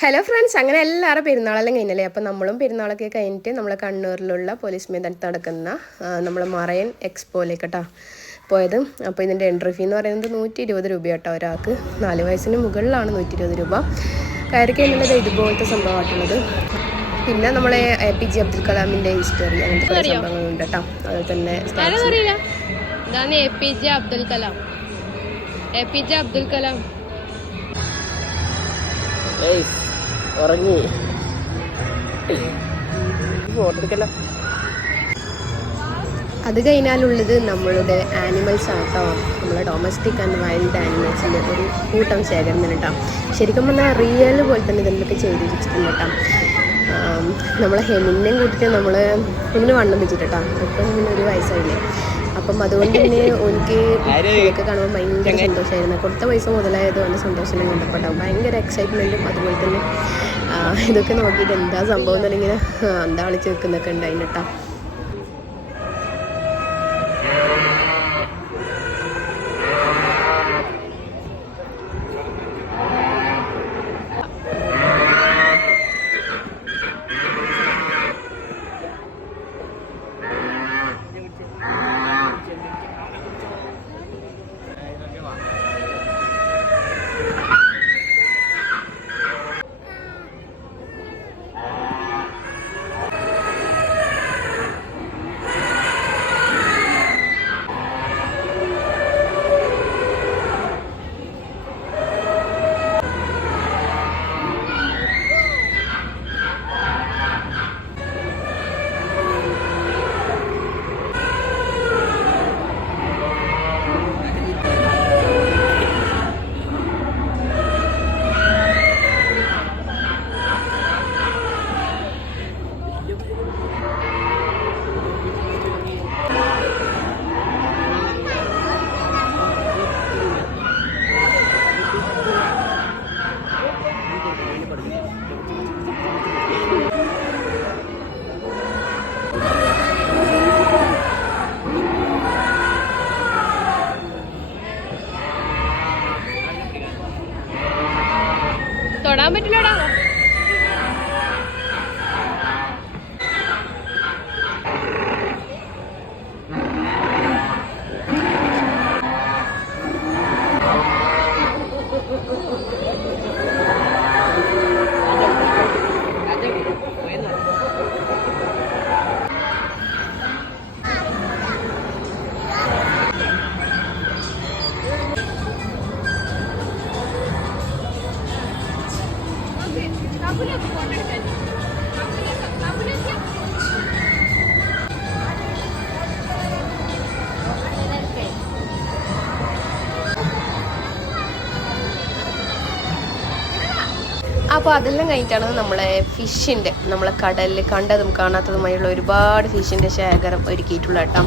Hello friends, അങ്ങനെ എല്ലാവരും പെരുന്നാളെല്ലാം കഴിഞ്ഞല്ലേ. അപ്പോൾ നമ്മളും പെരുന്നാളൊക്കെ കഴിഞ്ഞിട്ട് നമ്മൾ കണ്ണൂരിലുള്ള പോലീസ് മൈതാനത്ത് നടക്കുന്ന നമ്മൾ മറൈൻ എക്സ്പോയിലേക്ക് കേട്ടോ പോയത്. അപ്പോൾ ഇതിൻ്റെ എൻട്രി ഫീ എന്ന് പറയുന്നത് 120 രൂപ കേട്ടോ ഒരാൾക്ക്. 4 വയസ്സിന് മുകളിലാണ് 120 രൂപ. കയറി കഴിഞ്ഞുള്ളത് ഇതുപോലത്തെ സംഭവമായിട്ടുള്ളത്. പിന്നെ നമ്മളെ APJ അബ്ദുൽ കലാമിൻ്റെ ഹിസ്റ്ററി അങ്ങനത്തെ കുറേ സംഭവങ്ങളുണ്ട് കേട്ടോ. അതുപോലെ തന്നെ APJ അബ്ദുൽ കലാം. APJ അബ്ദുൽ കലാം ഉറങ്ങി ഫോട്ടോ എടുക്കല്ലോ. അത് കഴിഞ്ഞാലുള്ളത് നമ്മളുടെ ആനിമൽസ് ആട്ടോ. നമ്മളെ ഡൊമസ്റ്റിക് ആൻഡ് വൈൽഡ് ആനിമൽസിൻ്റെ ഒരു കൂട്ടം ശേഖരണം കേട്ടോ. ശരിക്കും പറഞ്ഞാൽ റിയൽ പോലെ തന്നെ ഇതിലൊക്കെ ചെയ്ത് വെച്ചിട്ടുണ്ട് കേട്ടോ. നമ്മളെ ഹെമിനെയും കൂട്ടിയിട്ട് നമ്മൾ ഹെമിന് വണ്ണം വെച്ചിട്ട് കേട്ടോ. ഇപ്പം പിന്നെ 1 വയസ്സായില്ലേ. അപ്പം അതുകൊണ്ട് തന്നെ എനിക്ക് ഇതൊക്കെ കാണുമ്പോൾ ഭയങ്കര സന്തോഷമായിരുന്നു. കൊടുത്ത പൈസ മുതലായത് കൊണ്ട് സന്തോഷം കണ്ടപ്പെട്ടാവും. ഭയങ്കര എക്സൈറ്റ്മെൻറ്റും അതുപോലെ തന്നെ ഇതൊക്കെ നോക്കിയിട്ട് എന്താ സംഭവം എന്നിങ്ങനെ എന്താ വിളിച്ച് വെക്കുന്നൊക്കെ ഉണ്ടായിരുന്നു കേട്ടോ. തൊടാൻ പറ്റില്ലടാ. അപ്പോൾ അതെല്ലാം കഴിഞ്ഞിട്ടാണ് നമ്മളെ ഫിഷിൻ്റെ, നമ്മളെ കടലിൽ കണ്ടതും കാണാത്തതുമായുള്ള ഒരുപാട് ഫിഷിൻ്റെ ശേഖരം ഒരുക്കിയിട്ടുള്ള കേട്ടോ.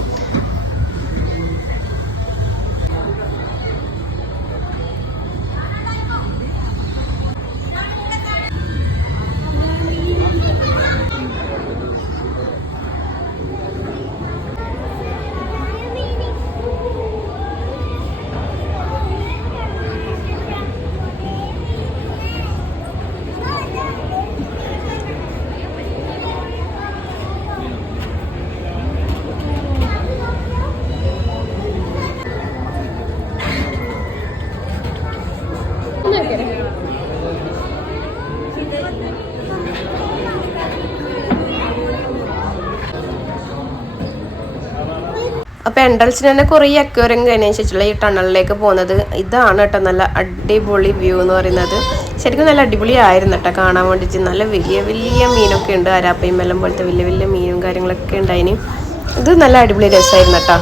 അപ്പോൾ എൻട്രൻസിന് തന്നെ കുറേ അക്വേറിയം കഴിഞ്ഞതിന് ശേഷമുള്ള ഈ ടണലിലേക്ക് പോകുന്നത് ഇതാണ് കേട്ടോ. നല്ല അടിപൊളി വ്യൂ എന്ന് പറയുന്നത്. ശരിക്കും നല്ല അടിപൊളിയായിരുന്നു കേട്ടോ കാണാൻ വേണ്ടിയിട്ട്. നല്ല വലിയ വലിയ മീനൊക്കെ ഉണ്ട്. അരാപ്പയും മെല്ലം പോലത്തെ വലിയ വലിയ മീനും കാര്യങ്ങളൊക്കെ ഉണ്ടായിന്. ഇത് നല്ല അടിപൊളി രസമായിരുന്നു കേട്ടോ.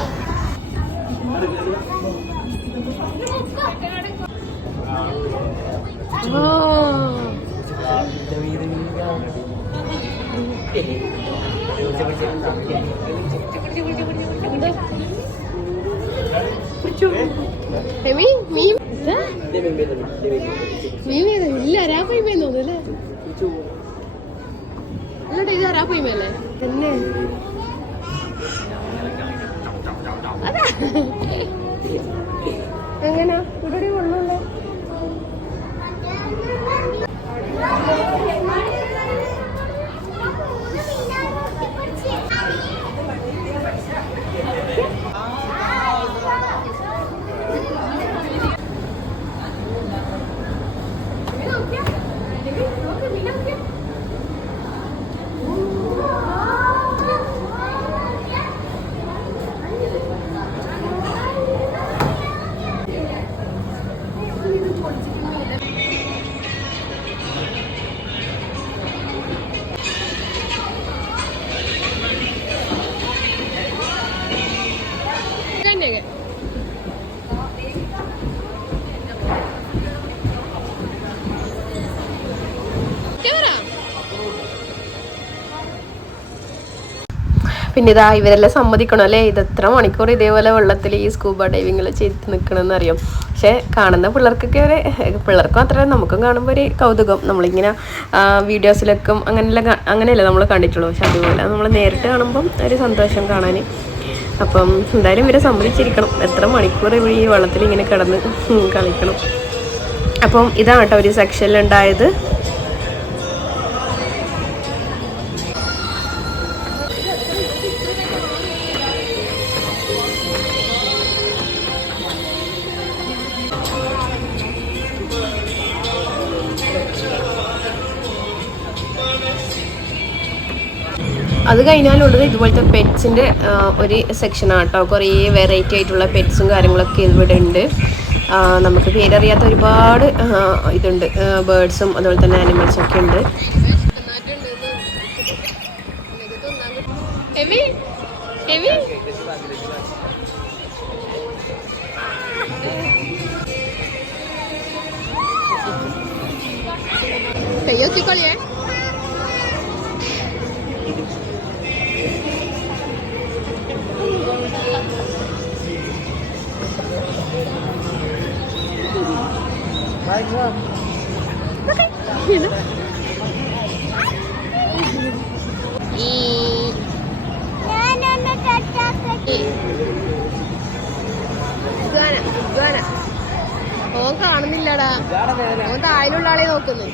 ഇല്ല അരാപ്പയ്മേ തോന്നുന്നല്ലേ. അല്ലട്ടെ ഇത് അരാപ്പയ്മല്ലേ തന്നെ. എങ്ങനാ ഇവിടെ വെള്ളമുള്ള പിന്നെ ഇതാ ഇവരെല്ലാം സമ്മതിക്കണം അല്ലേ, ഇത് എത്ര മണിക്കൂർ ഇതേപോലെ വെള്ളത്തിൽ ഈ സ്കൂബ ഡൈവിങ്ങിൽ ചെയ്ത് നിൽക്കണമെന്ന് അറിയാം. പക്ഷെ കാണുന്ന പിള്ളേർക്കൊക്കെ പിള്ളേർക്ക് മാത്രമല്ല നമുക്കും കാണുമ്പോൾ ഒരു കൗതുകം. നമ്മളിങ്ങനെ വീഡിയോസിലൊക്കെ അങ്ങനെയല്ലേ നമ്മൾ കണ്ടിട്ടുള്ളൂ. പക്ഷെ അതുപോലെ നമ്മൾ നേരിട്ട് കാണുമ്പം ഒരു സന്തോഷം കാണാൻ. അപ്പം എന്തായാലും ഇവരെ സമ്മതിച്ചിരിക്കണം, എത്ര മണിക്കൂർ ഇവിടെ ഈ വെള്ളത്തിൽ ഇങ്ങനെ കിടന്ന് കളിക്കണം. അപ്പം ഇതാണ് കേട്ടോ ഒരു സെക്ഷനിലുണ്ടായത്. അത് കഴിഞ്ഞാലുള്ളത് ഇതുപോലത്തെ പെറ്റ്സിൻ്റെ ഒരു സെക്ഷനാണ് കേട്ടോ. കുറേ വെറൈറ്റി ആയിട്ടുള്ള പെറ്റ്സും കാര്യങ്ങളൊക്കെ ഇവിടെ ഉണ്ട്. നമുക്ക് പേരറിയാത്ത ഒരുപാട് ഇതുണ്ട്, ബേർഡ്സും അതുപോലെ തന്നെ ആനിമൽസും ഒക്കെ ഉണ്ട്. ഓൻ കാണുന്നില്ലടാ, ഓൻ താഴിലുള്ള ആളെ നോക്കുന്നു.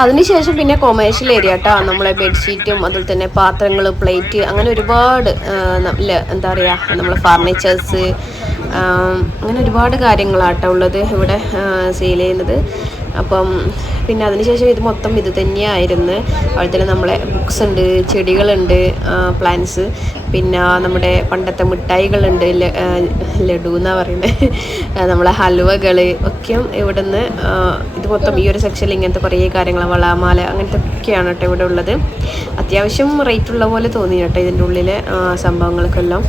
അതിനുശേഷം പിന്നെ കൊമേഴ്ഷ്യൽ ഏരിയ കേട്ടോ. നമ്മളെ ബെഡ്ഷീറ്റും അതുപോലെ തന്നെ പാത്രങ്ങൾ, പ്ലേറ്റ്, അങ്ങനെ ഒരുപാട് എന്താ പറയുക നമ്മളെ ഫർണിച്ചേഴ്സ്, അങ്ങനെ ഒരുപാട് കാര്യങ്ങളാട്ടോ ഉള്ളത് ഇവിടെ സെയിൽ ചെയ്യുന്നത്. അപ്പം പിന്നെ അതിനുശേഷം ഇത് മൊത്തം ഇത് തന്നെയായിരുന്നു. അതുപോലെ തന്നെ നമ്മളെ ബുക്സ് ഉണ്ട്, ചെടികളുണ്ട്, പ്ലാന്റ്സ്, പിന്നെ നമ്മുടെ പണ്ടത്തെ മിഠായികളുണ്ട്, ലഡു എന്നാണ് പറയുന്നത്, നമ്മളെ ഹൽവകൾ ഒക്കെയും ഇവിടുന്ന്. ഇത് മൊത്തം ഈ ഒരു സെക്ഷനിൽ ഇങ്ങനത്തെ കുറേ കാര്യങ്ങൾ, വളമാല, അങ്ങനത്തെ ഒക്കെയാണ് കേട്ടോ ഇവിടെ ഉള്ളത്. അത്യാവശ്യം റേറ്റ് ഉള്ള പോലെ തോന്നി കേട്ടോ ഇതിൻ്റെ ഉള്ളിലെ സംഭവങ്ങൾക്കെല്ലാം.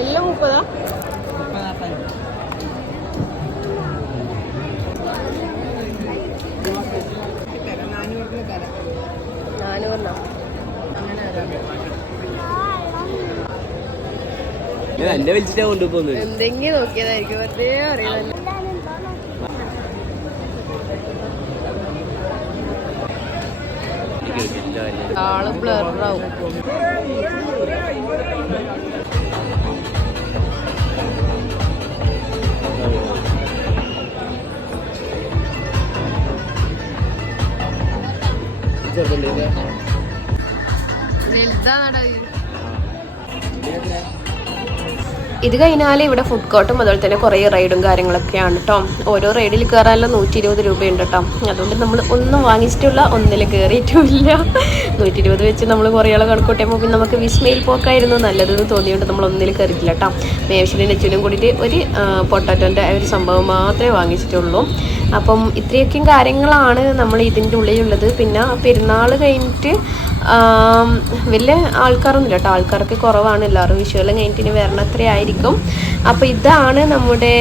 എല്ലാം 30. എന്തെങ്കിലും നോക്കിയതായിരിക്കും, വെറുതെ അറിയാം. ആള് ബ്ലറാവും. ഇത് കഴിഞ്ഞാൽ ഇവിടെ ഫുഡ് കോർട്ടും അതുപോലെ തന്നെ കുറേ റൈഡും കാര്യങ്ങളൊക്കെയാണ് കേട്ടോ. ഓരോ റൈഡിൽ കയറാനുള്ള 120 രൂപയുണ്ട് കേട്ടോ. അതുകൊണ്ട് നമ്മൾ ഒന്നും വാങ്ങിച്ചിട്ടില്ല, ഒന്നിൽ കയറിയിട്ടുമില്ല. 120 വെച്ച് നമ്മൾ കുറേ ആൾ കണക്കൂട്ടിയപ്പോൾ പിന്നെ നമുക്ക് വിസ്മയിൽ പോക്കായിരുന്നു നല്ലതെന്ന് തോന്നിയുകൊണ്ട് നമ്മൾ ഒന്നിൽ കയറിയിട്ടില്ല കേട്ടോ. മേവശ്വരിൻ്റെ അച്ഛനും കൂടിയിട്ട് ഒരു പൊട്ടാറ്റോൻ്റെ ഒരു സംഭവം മാത്രമേ വാങ്ങിച്ചിട്ടുള്ളൂ. അപ്പം ഇത്രയൊക്കെയും കാര്യങ്ങളാണ് നമ്മൾ ഇതിൻ്റെ ഉള്ളിലുള്ളത്. പിന്നെ പെരുന്നാൾ കഴിഞ്ഞിട്ട് വലിയ ആൾക്കാരൊന്നുമില്ല കേട്ടോ, ആൾക്കാർക്ക് കുറവാണ്. എല്ലാവരും വിഷുവെല്ലാം കഴിഞ്ഞിട്ട് വരണത്ര ആയിരിക്കും. അപ്പോൾ ഇതാണ് നമ്മുടെ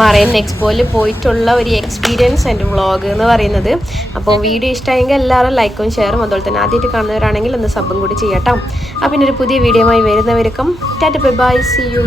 മറൈൻ എക്സ്പോയിൽ പോയിട്ടുള്ള ഒരു എക്സ്പീരിയൻസ് ആൻഡ് വ്ളോഗ് എന്ന് പറയുന്നത്. അപ്പോൾ വീഡിയോ ഇഷ്ടമായെങ്കിൽ എല്ലാവരും ലൈക്കും ഷെയറും അതുപോലെ തന്നെ ആദ്യമായിട്ട് കാണുന്നവരാണെങ്കിൽ ഒന്ന് സബും കൂടി ചെയ്യാം കേട്ടോ. അപ്പോൾ പിന്നെ ഒരു പുതിയ വീഡിയോയുമായി വരുന്നവർക്കും tata bye bye, see U.